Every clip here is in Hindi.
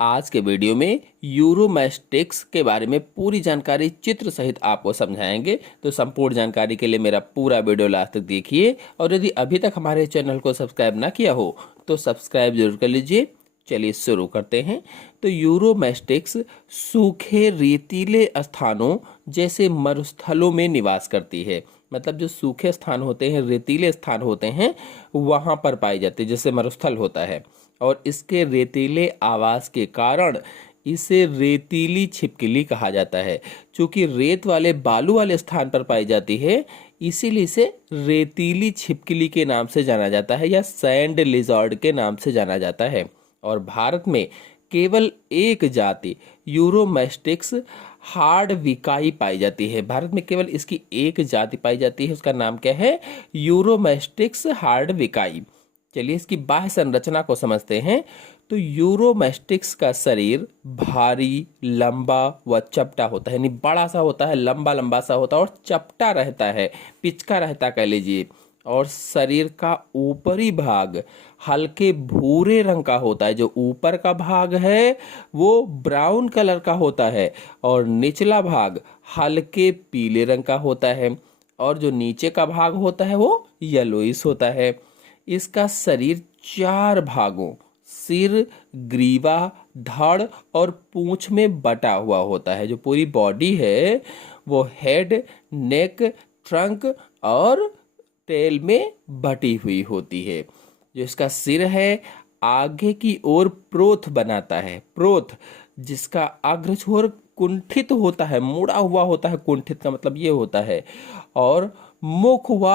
आज के वीडियो में यूरोमैस्टिक्स के बारे में पूरी जानकारी चित्र सहित आपको समझाएंगे। तो संपूर्ण जानकारी के लिए मेरा पूरा वीडियो लास्ट तक देखिए और यदि अभी तक हमारे चैनल को सब्सक्राइब ना किया हो तो सब्सक्राइब जरूर कर लीजिए। चलिए शुरू करते हैं। तो यूरोमैस्टिक्स सूखे रेतीले स्थानों जैसे मरुस्थलों में निवास करती है। मतलब जो सूखे स्थान होते हैं, रेतीले स्थान होते हैं, वहां पर पाई जाती है, जैसे मरुस्थल होता है। और इसके रेतीले आवास के कारण इसे रेतीली छिपकली कहा जाता है। क्योंकि रेत वाले बालू वाले स्थान पर पाई जाती है, इसीलिए इसे रेतीली छिपकली के नाम से जाना जाता है या सैंड लिजर्ड के नाम से जाना जाता है। और भारत में केवल एक जाति यूरोमैस्टिक्स हार्ड विकाई पाई जाती है। भारत में केवल इसकी एक जाति पाई जाती है, उसका नाम क्या है? यूरोमैस्टिक्स हार्ड विकाई। चलिए इसकी बाह्य संरचना को समझते हैं। तो यूरोमैस्टिक्स का शरीर भारी, लंबा व चपटा होता है, यानी बड़ा सा होता है, लंबा लंबा सा होता है और चपटा रहता है, पिचका रहता कह लीजिए। और शरीर का ऊपरी भाग हल्के भूरे रंग का होता है। जो ऊपर का भाग है वो ब्राउन कलर का होता है और निचला भाग हल्के पीले रंग का होता है और जो नीचे का भाग होता है वो येलोइश होता है। इसका शरीर चार भागों सिर, ग्रीवा, धड़ और पूंछ में बटा हुआ होता है। जो पूरी बॉडी है वो हेड, नेक, ट्रंक और टेल में बटी हुई होती है। जो इसका सिर है आगे की ओर प्रोथ बनाता है। प्रोथ जिसका अग्र छोर कुंठित होता है, मुड़ा हुआ होता है। कुंठित का मतलब ये होता है। और मुख व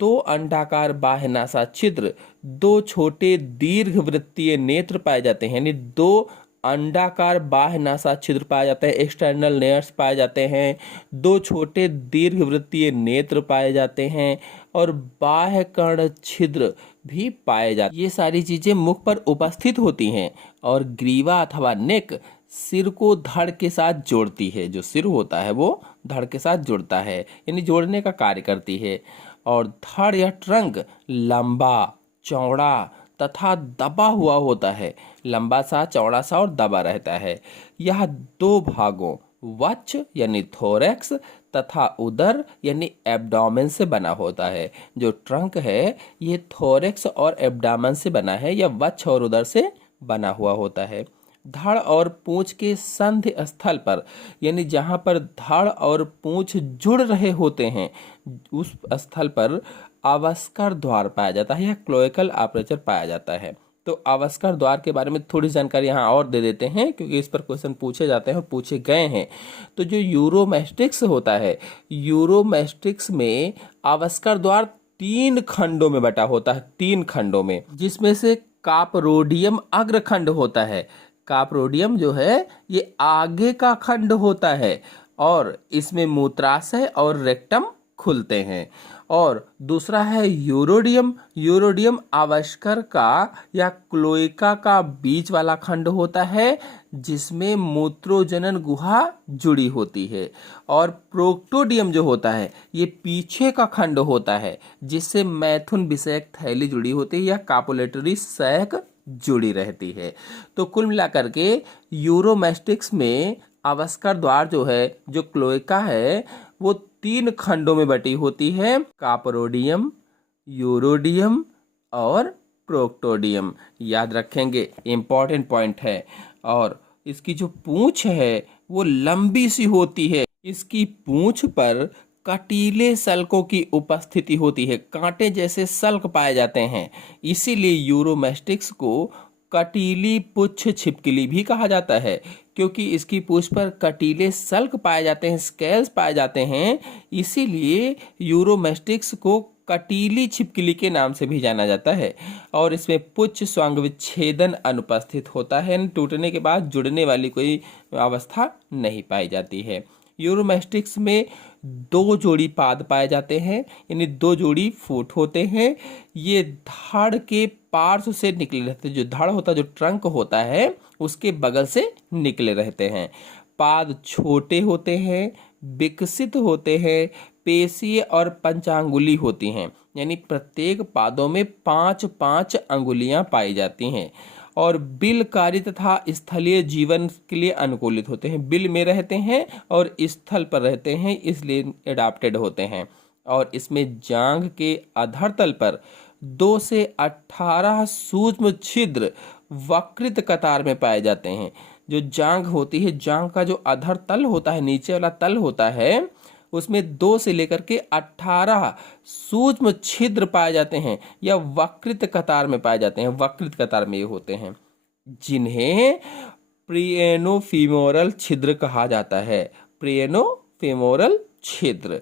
दो अंडाकार बाह्य नासा छिद्र, दो छोटे दीर्घ वृत्तीय नेत्र पाए जाते हैं। यानी दो अंडाकार बाह्य नासा छिद्र पाए जाते हैं, एक्सटर्नल नेयर्स पाए जाते हैं। दो छोटे दीर्घ वृत्तीय नेत्र पाए जाते हैं और बाह्य कर्ण छिद्र भी पाए जाते हैं। ये सारी चीजें मुख पर उपस्थित होती हैं। और ग्रीवा अथवा नेक सिर को धड़ के साथ जोड़ती है। जो सिर होता है वो धड़ के साथ जुड़ता है, यानी जोड़ने का कार्य करती है। और धड़ या ट्रंक लंबा, चौड़ा तथा दबा हुआ होता है। लंबा सा, चौड़ा सा और दबा रहता है। यह दो भागों वक्ष यानी थोरैक्स तथा उदर यानी एब्डोमेन से बना होता है। जो ट्रंक है ये थोरैक्स और एब्डोमेन से बना है या वक्ष और उदर से बना हुआ होता है। धड़ और पूंछ के संधि स्थल पर, यानी जहां पर धड़ और पूंछ जुड़ रहे होते हैं, उस स्थल पर आविष्कार द्वार पाया जाता है या क्लोएकल अपर्चर पाया जाता है। तो आविष्कार द्वार के बारे में थोड़ी जानकारी यहाँ और दे देते हैं, क्योंकि इस पर क्वेश्चन पूछे जाते हैं और पूछे गए हैं। तो जो यूरोमैस्टिक्स होता है, यूरोमैस्टिक्स में आविष्कार द्वार तीन खंडों में बटा होता है। तीन खंडों में, जिसमें से कापरोडियम अग्रखंड होता है। कापरोडियम जो है ये आगे का खंड होता है और इसमें मूत्राशय और रेक्टम खुलते हैं। और दूसरा है यूरोडियम। यूरोडियम आविष्कार का या क्लोएका का बीच वाला खंड होता है, जिसमें मूत्रोजनन गुहा जुड़ी होती है। और प्रोक्टोडियम जो होता है ये पीछे का खंड होता है, जिससे मैथुन विषयक थैली जुड़ी होती है या कापुलेटरी सैक जुड़ी रहती है। तो कुल मिलाकर के यूरोमैस्टिक्स में आविष्कार द्वार जो है, जो क्लोएका है, वो तीन खंडों में बटी होती है। कापरोडियम, यूरोडियम और प्रोक्टोडियम। याद रखेंगे, इंपॉर्टेंट पॉइंट है। और इसकी जो पूंछ है वो लंबी सी होती है। इसकी पूंछ पर कटीले सल्कों की उपस्थिति होती है। कांटे जैसे सल्क पाए जाते हैं, इसीलिए यूरोमैस्टिक्स को कटीली पुच्छ छिपकली भी कहा जाता है, क्योंकि इसकी पूंछ पर कटीले सल्क पाए जाते हैं, स्केल्स पाए जाते हैं। इसीलिए यूरोमैस्टिक्स को कटीली छिपकली के नाम से भी जाना जाता है। और इसमें पुच्छ स्वांग विच्छेदन अनुपस्थित होता है, टूटने के बाद जुड़ने वाली कोई अवस्था नहीं पाई जाती है। यूरोमैस्टिक्स में दो जोड़ी पाद पाए जाते हैं, यानी दो जोड़ी फुट होते हैं। ये धड़ के पार्श्व से निकले रहते हैं। जो धड़ होता है, जो ट्रंक होता है, उसके बगल से निकले रहते हैं। पाद छोटे होते हैं, विकसित होते हैं, पेशीय और पंचांगुली होती हैं। यानी प्रत्येक पादों में 5-5 अंगुलियां पाई जाती हैं। और बिलकारी तथा स्थलीय जीवन के लिए अनुकूलित होते हैं। बिल में रहते हैं और स्थल पर रहते हैं, इसलिए एडाप्टेड होते हैं। और इसमें जांघ के अधरतल पर 2 से 18 सूक्ष्म छिद्र वक्रित कतार में पाए जाते हैं। जो जांघ होती है, जांघ का जो अधर तल होता है, नीचे वाला तल होता है, उसमें 2 से लेकर के 18 सूक्ष्म छिद्र पाए जाते हैं या वक्रित कतार में पाए जाते हैं। वक्रित कतार में ये होते हैं, जिन्हें प्रियनोफीमोरल छिद्र कहा जाता है। प्रियनोफीमोरल छिद्र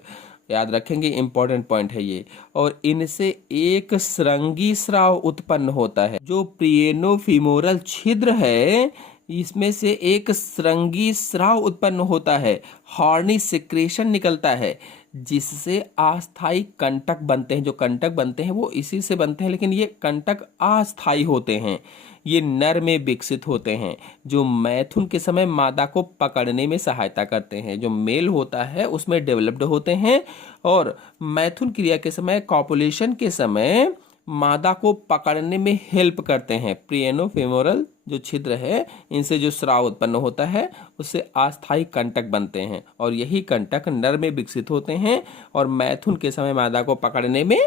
याद रखेंगे, इंपॉर्टेंट पॉइंट है ये। और इनसे एक श्रृंगी स्राव उत्पन्न होता है। जो प्रियनोफीमोरल छिद्र है, इसमें से एक श्रृंगी स्राव उत्पन्न होता है, हॉर्नी सिक्रेशन निकलता है, जिससे अस्थायी कंटक बनते हैं। जो कंटक बनते हैं वो इसी से बनते हैं, लेकिन ये कंटक अस्थायी होते हैं। ये नर में विकसित होते हैं, जो मैथुन के समय मादा को पकड़ने में सहायता करते हैं। जो मेल होता है उसमें डेवलप्ड होते हैं, और मैथुन क्रिया के समय, कॉपुलेशन के समय मादा को पकड़ने में हेल्प करते हैं। प्रियनोफेमोरल जो छिद्र है, इनसे जो स्राव उत्पन्न होता है उससे अस्थायी कंटक बनते हैं, और यही कंटक नर में विकसित होते हैं और मैथुन के समय मादा को पकड़ने में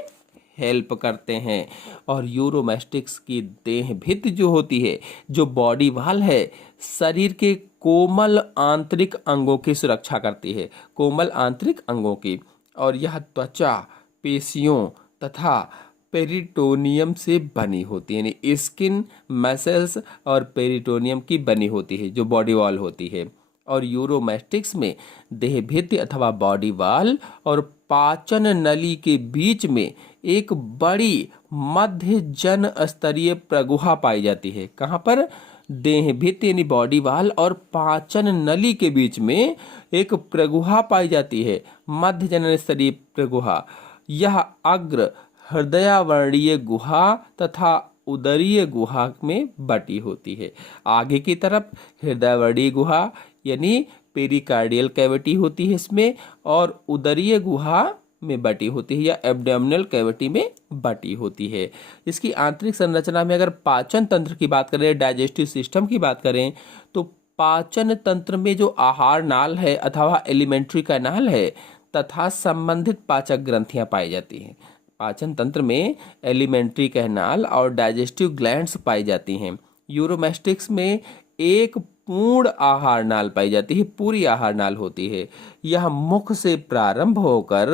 हेल्प करते हैं। और यूरोमेस्टिक्स की देह भित्ति जो होती है, जो बॉडी वॉल है, शरीर के कोमल आंतरिक अंगों की सुरक्षा करती है। कोमल आंतरिक अंगों की। और यह त्वचा, पेशियों तथा पेरिटोनियम से बनी होती है, यानी स्किन, मसल्स और पेरिटोनियम की बनी होती है, जो बॉडी वॉल होती है। और यूरोमेस्टिक्स में देह भित्ति अथवा बॉडी वॉल और पाचन नली के बीच में एक बड़ी मध्य जन स्तरीय प्रगुहा पाई जाती है। कहाँ पर? देह भित्ति यानी बॉडी वॉल और पाचन नली के बीच में एक प्रगुहा पाई जाती है, मध्य जन स्तरीय प्रगुहा। यह अग्र हृदयावर्णीय गुहा तथा उदरीय गुहा में बटी होती है। आगे की तरफ हृदयावर्णीय गुहा यानी पेरिकार्डियल कैविटी होती है इसमें, और उदरीय गुहा में बटी होती है या एब्डोमिनल कैविटी में बटी होती है। इसकी आंतरिक संरचना में अगर पाचन तंत्र की बात करें, डाइजेस्टिव सिस्टम की बात करें, तो पाचन तंत्र में जो आहार नाल है अथवा एलिमेंट्री कैनाल है तथा संबंधित पाचक ग्रंथियां पाई जाती हैं। पाचन तंत्र में एलिमेंट्री कैनाल और डाइजेस्टिव ग्लैंड्स पाई जाती हैं। यूरोमेस्टिक्स में एक पूर्ण आहार नाल पाई जाती है, पूरी आहार नाल होती है। यह मुख से प्रारंभ होकर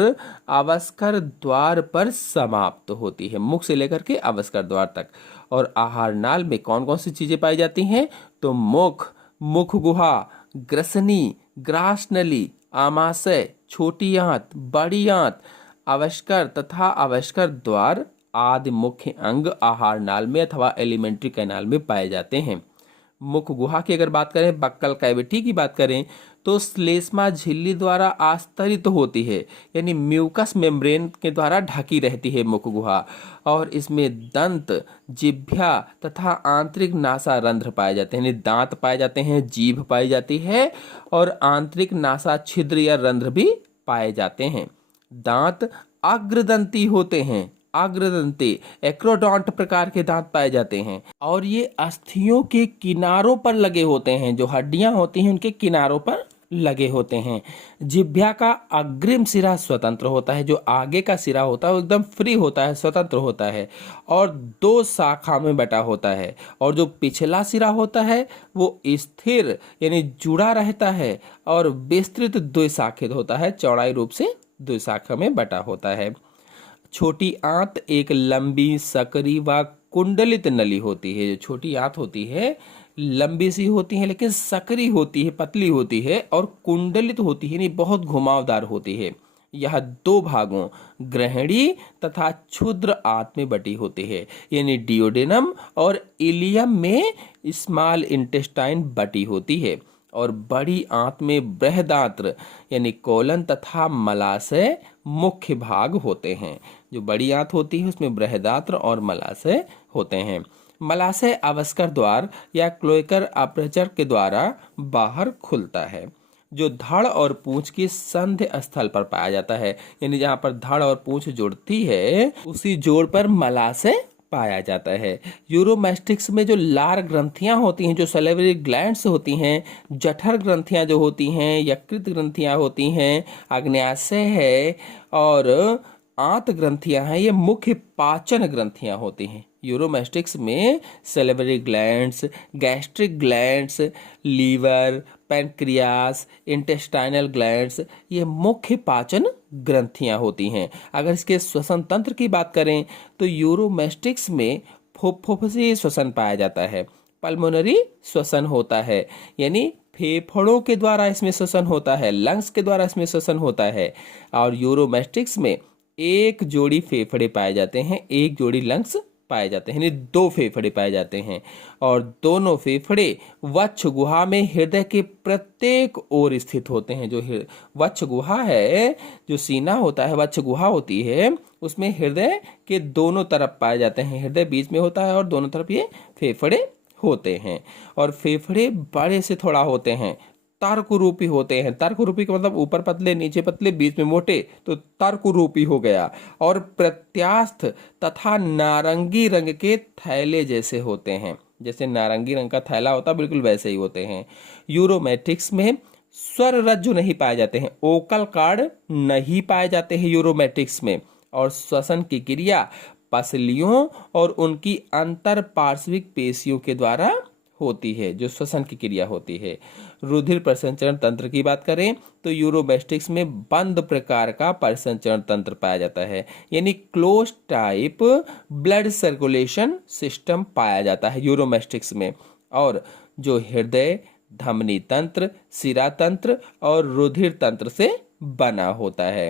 अवस्कर द्वार पर समाप्त होती है, मुख से लेकर के अवस्कर द्वार तक। और आहार नाल में कौन कौन सी चीजें पाई जाती हैं? तो मुख, मुख गुहा, ग्रसनी, ग्रासनली, आमाशय, छोटी आंत, बड़ी आंत, अवस्कर तथा अवस्कर द्वार आदि मुख्य अंग आहार नाल में अथवा एलिमेंट्री कैनाल में पाए जाते हैं। मुख गुहा की अगर बात करें, बक्कल कैविटी की बात करें, तो श्लेष्मा झिल्ली द्वारा आस्तरित होती है, यानी म्यूकस मेम्ब्रेन के द्वारा ढकी रहती है मुख गुहा। और इसमें दंत, जिह्वा तथा आंतरिक नासा रंध्र पाए जाते हैं, यानी दांत पाए जाते हैं, जीभ पाई जाती है, और आंतरिक नासा छिद्र या रंध्र भी पाए जाते हैं। दांत अग्रदंती होते हैं, अग्रदंती एक्रोडोंट प्रकार के दांत पाए जाते हैं, और ये अस्थियों के किनारों पर लगे होते हैं। जो हड्डियां होती हैं उनके किनारों पर लगे होते हैं। जिह्वा का अग्रिम सिरा स्वतंत्र होता है, जो आगे का सिरा होता है वो एकदम फ्री होता है, स्वतंत्र होता है, और 2 शाखा में बटा होता है। और जो पिछला सिरा होता है वो स्थिर यानी जुड़ा रहता है और विस्तृत द्विशाखित होता है, चौड़ाई रूप से द्विशाखा में बटा होता है। छोटी आंत एक लंबी, सकरी व कुंडलित नली होती है। जो छोटी आंत होती है लंबी सी होती है, लेकिन सकरी होती है, पतली होती है, और कुंडलित होती है, यानी बहुत घुमावदार होती है। यह 2 भागों ग्रहणी तथा क्षुद्र आंत में बटी होती है, यानी डियोडेनम और इलियम में स्मॉल इंटेस्टाइन बटी होती है। और बड़ी आंत में बृहदांत्र यानी कोलन तथा मलाशय मुख्य भाग होते हैं। जो बड़ी आंत होती है उसमें बृहदांत्र और मलाशय होते हैं। मलाशय अवस्कर द्वार या क्लोएकर अपर्चर के द्वारा बाहर खुलता है, जो धड़ और पूंछ की संधि स्थल पर पाया जाता है, यानी जहाँ पर धड़ और पूंछ जुड़ती है उसी जोड़ पर मलाशय पाया जाता है। यूरोमैस्टिक्स में जो लार ग्रंथियां होती हैं, जो सैलिवरी ग्लैंड्स होती हैं, जठर ग्रंथियां जो होती हैं, यकृत ग्रंथियां होती हैं, अग्न्याशय है और आंत ग्रंथियां हैं, ये मुख्य पाचन ग्रंथियां होती हैं। यूरोमैस्टिक्स में salivary glands, gastric glands, liver, pancreas, intestinal glands, ये मुख्य पाचन ग्रंथियां होती हैं। अगर इसके श्वसन तंत्र की बात करें तो यूरोमैस्टिक्स में फुफ्फुसी श्वसन पाया जाता है, पल्मोनरी श्वसन होता है, यानी फेफड़ों के द्वारा इसमें श्वसन होता है, लंग्स के द्वारा इसमें श्वसन होता है। और यूरोमैस्टिक्स में एक जोड़ी फेफड़े पाए जाते हैं, एक जोड़ी लंग्स पाए जाते हैं, यानी 2 फेफड़े पाए जाते हैं। और दोनों फेफड़े वक्ष गुहा में हृदय के प्रत्येक ओर स्थित होते हैं। जो वक्ष गुहा है, जो सीना होता है, वक्ष गुहा होती है, उसमें हृदय के दोनों तरफ पाए जाते हैं। हृदय बीच में होता है और दोनों तरफ ये फेफड़े होते हैं। और फेफड़े बड़े से थोड़ा होते हैं, तर्क रूपी होते हैं। तर्क रूपी का मतलब ऊपर पतले, नीचे पतले, बीच में मोटे, तो तर्क रूपी हो गया। और प्रत्यास्थ तथा नारंगी रंग के थैले जैसे होते हैं, जैसे नारंगी रंग का थैला होता है बिल्कुल वैसे ही होते हैं। यूरोमैट्रिक्स में स्वर रज्जु नहीं पाए जाते हैं, ओकल कार्ड नहीं पाए जाते हैं यूरोमैट्रिक्स में। और श्वसन की क्रिया पसलियों और उनकी अंतर पार्श्विक पेशियों के द्वारा होती है, जो श्वसन की क्रिया होती है। रुधिर परिसंचरण तंत्र की बात करें तो यूरोमैस्टिक्स में बंद प्रकार का परिसंचरण तंत्र पाया जाता है, यानी close type blood circulation system पाया जाता है यूरोमैस्टिक्स में। और जो हृदय, धमनी तंत्र, शिरा तंत्र और रुधिर तंत्र से बना होता है।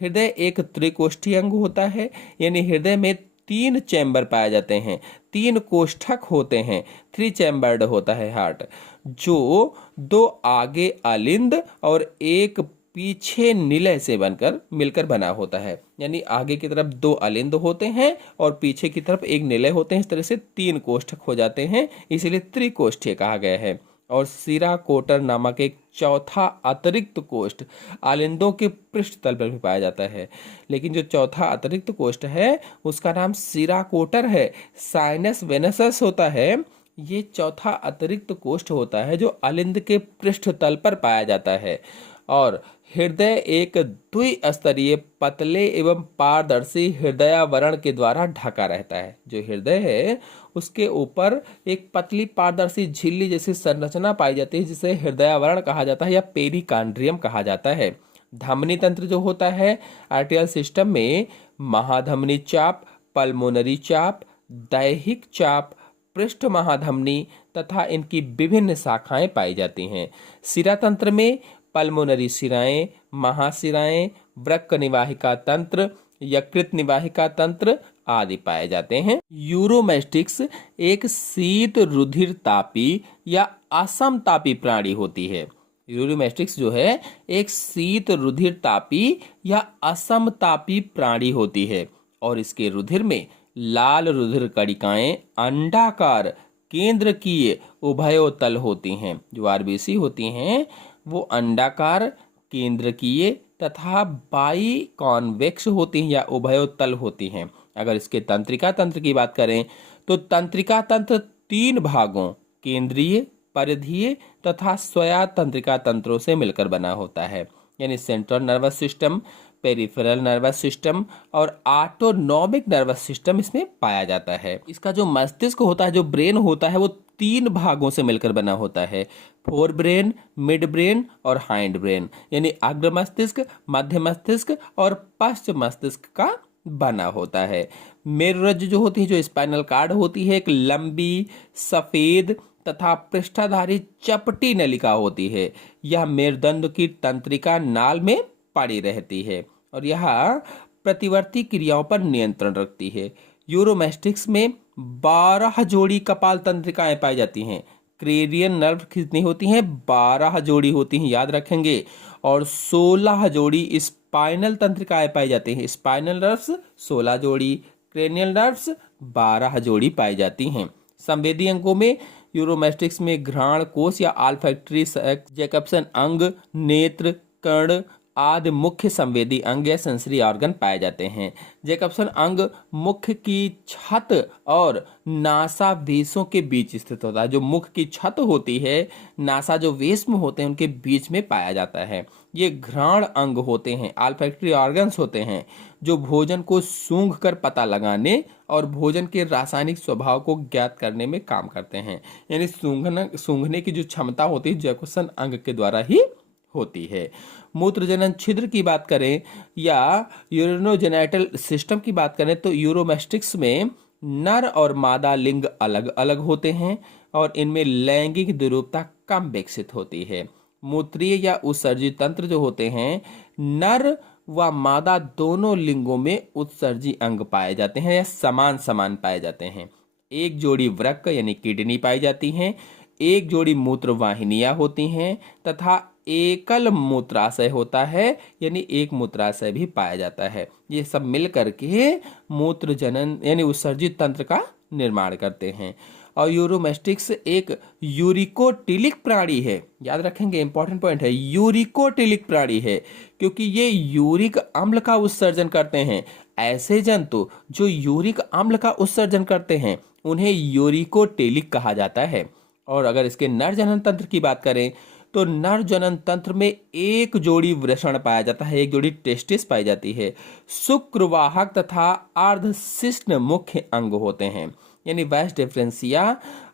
हृदय एक त्रिकोष्ठीय अंग होता है, यानी हृदय में 3 चैम्बर पाए जाते हैं, 3 कोष्ठक होते हैं, 3 चैम्बर्ड होता है हार्ट, जो 2 आगे अलिंद और 1 पीछे निलय से बनकर मिलकर बना होता है। यानी आगे की तरफ 2 अलिंद होते हैं और पीछे की तरफ 1 निलय होते हैं। इस तरह से 3 कोष्ठक हो जाते हैं, इसीलिए त्रिकोष्ठीय कहा गया है। और सिरा कोटर नामक एक चौथा अतिरिक्त कोष्ठ आलिंदों के पृष्ठ तल पर भी पाया जाता है। लेकिन जो चौथा अतिरिक्त कोष्ठ है उसका नाम सिरा कोटर है, साइनस वेनसस होता है। ये चौथा अतिरिक्त कोष्ठ होता है जो अलिंद के पृष्ठ तल पर पाया जाता है। और हृदय एक द्विस्तरीय पतले एवं पारदर्शी हृदयावरण के द्वारा ढका रहता है। जो हृदय है उसके ऊपर एक पतली पारदर्शी झिल्ली जैसी संरचना पाई जाती है, जिसे हृदयावरण कहा जाता है या पेरिकांड्रियम कहा जाता है। धमनी तंत्र जो होता है आर्टियल सिस्टम में महाधमनी चाप, पल्मोनरी चाप, दैहिक चाप, पृष्ठ महाधमनी तथा इनकी विभिन्न शाखाएं पाई जाती हैं। शिरा तंत्र में पल्मोनरी शिराएं, महाशिराएं, वृक्क निवाहिका तंत्र, यकृत निवाहिका तंत्र आदि पाए जाते हैं। यूरोमैस्टिक्स एक शीत रुधिर तापी या असमतापी प्राणी होती है। यूरोमैस्टिक्स जो है एक शीत रुधिर तापी या असमतापी प्राणी होती है और इसके रुधिर में लाल रुधिर कणिकाएं अंडाकार केंद्रकीय उभयोतल होती हैं। जो आरबीसी होती हैं वो अंडाकार, केंद्रकीय तथा बाई कॉन्वेक्स होती हैं या उभयोतल होती हैं। अगर इसके तंत्रिका तंत्र की बात करें तो तंत्रिका तंत्र 3 भागों केंद्रीय, परिधीय तथा स्वया तंत्रिका तंत्रों से मिलकर बना होता है, यानी central nervous system, peripheral nervous system और ऑटोनॉमिक नर्वस सिस्टम इसमें पाया जाता है। इसका जो मस्तिष्क होता है, जो ब्रेन होता है, वो 3 भागों से मिलकर बना होता है, फोर ब्रेन, मिड ब्रेन और हाइंड ब्रेन, यानी अग्र मस्तिष्क, मध्य मस्तिष्क और पश्च मस्तिष्क का बना होता है। मेरुरज्जु जो होती है, जो स्पाइनल कार्ड होती है, एक लंबी सफेद तथा पृष्ठाधारी चपटी नलिका होती है। यह मेरुदंड की तंत्रिका नाल में पड़ी रहती है और यह प्रतिवर्ती क्रियाओं पर नियंत्रण रखती है। यूरोमैस्टिक्स में 12 जोड़ी कपाल तंत्रिकाएं पाई जाती हैं। क्रेनियन नर्व कितनी होती हैं? 12 जोड़ी होती हैं, याद रखेंगे। और 16 जोड़ी स्पाइनल तंत्रिकाएं पाई जाती हैं। स्पाइनल नर्व्स 16 जोड़ी, क्रेनियल नर्व्स 12 जोड़ी पाई जाती हैं। संवेदी अंगों में यूरोमैस्टिक्स में घ्राण कोश या ऑल्फैक्टरी जैकब्सन अंग, नेत्र, कर्ण, आदि मुख्य संवेदी अंग या सेंसरी ऑर्गन पाए जाते हैं। जैकबसन अंग मुख की छत और नासावेशों के बीच स्थित होता है। जो मुख की छत होती है, नासा जो वेश्म होते हैं उनके बीच में पाया जाता है। ये घ्राण अंग होते हैं, ऑल्फैक्टरी ऑर्गन्स होते हैं, जो भोजन को सूंघ कर पता लगाने और भोजन के रासायनिक स्वभाव को ज्ञात करने में काम करते हैं। यानी सूंघने की जो क्षमता होती है जैकबसन अंग के द्वारा ही होती है। मूत्रजनन छिद्र की बात करें या यूरिनोजेनिटल सिस्टम की बात करें तो यूरोमेस्टिक्स में नर और मादा लिंग अलग अलग होते हैं और इनमें लैंगिक द्विरूपता कम विकसित होती है। मूत्रीय या उत्सर्जी तंत्र जो होते हैं, नर व मादा दोनों लिंगों में उत्सर्जी अंग पाए जाते हैं या समान समान पाए जाते हैं। एक जोड़ी वृक्क यानी किडनी पाई जाती हैं, एक जोड़ी मूत्र वाहिनियां होती हैं तथा एकल मूत्राशय होता है यानी एक मूत्राशय भी पाया जाता है। ये सब मिल करके मूत्र जनन यानी उत्सर्जित तंत्र का निर्माण करते हैं। और यूरोमेस्टिक्स एक यूरिकोटिलिक प्राणी है। याद रखेंगे, इंपॉर्टेंट पॉइंट है, यूरिकोटिलिक प्राणी है क्योंकि ये यूरिक अम्ल का उत्सर्जन करते हैं। ऐसे जंतु जो यूरिक अम्ल का उत्सर्जन करते हैं उन्हें यूरिकोटिलिक कहा जाता है। और अगर इसके नर जनन तंत्र की बात करें तो नर जनन तंत्र में एक जोड़ी वृषण पाया जाता है, एक जोड़ी टेस्टिस पाई जाती है। शुक्रवाहक तथा अर्धशिश्न मुख्य अंग होते हैं, यानी वाइस डिफरेंसिया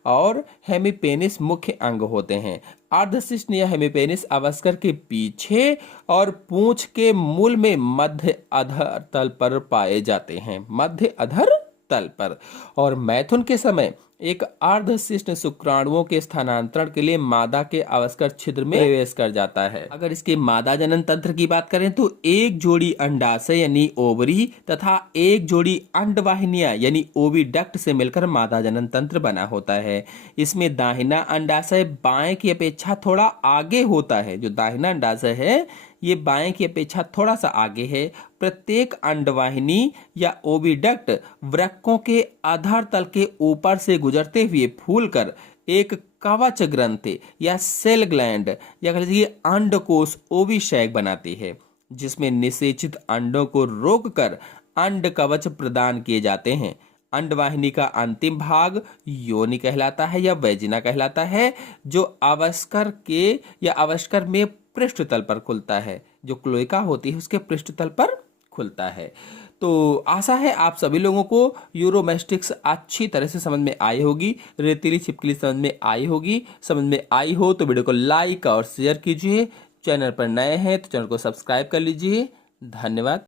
और हेमिपेनिस मुख्य अंग होते हैं। अर्धशिश्न या हेमिपेनिस अवस्कर के पीछे और पूंछ के मूल में मध्य अधर तल पर पाए जाते हैं, मध्य अधर तल पर। और मैथुन के समय एक अर्धशिश्न शुक्राणुओं के स्थानांतरण के लिए मादा के अवस्कर छिद्र में प्रवेश कर जाता है। अगर इसके मादा जनन तंत्र की बात करें तो एक जोड़ी अंडाशय यानी ओवरी तथा एक जोड़ी अंडवाहिनियां यानी ओविडक्ट से मिलकर मादा जनन तंत्र बना होता है। इसमें दाहिना अंडाशय बाएं की अपेक्षा थोड़ा आगे होता है। जो दाहिना अंडाशय है ये बाएं की अपेक्षा थोड़ा सा आगे है। प्रत्येक अंडवाहिनी या ओविडक्ट वृक्कों के आधार तल के ऊपर से गुजरते हुए फूलकर एक कवच ग्रंथि या सेल ग्लैंड या कह लीजिए अंडकोश ओविशैक बनाती है, जिसमें निषेचित अंडों को रोककर अंड कवच प्रदान किए जाते हैं। अंडवाहिनी का अंतिम भाग योनि कहलाता है या वेजिना कहलाता है, जो अवस्कर के या अवस्कर में पृष्ठ तल पर खुलता है। जो क्लोएका होती है उसके पृष्ठ तल पर खुलता है। तो आशा है आप सभी लोगों को यूरोमेस्टिक्स अच्छी तरह से समझ में आई होगी, रेतीली छिपकली समझ में आई होगी। समझ में आई हो तो वीडियो को लाइक और शेयर कीजिए। चैनल पर नए हैं तो चैनल को सब्सक्राइब कर लीजिए। धन्यवाद।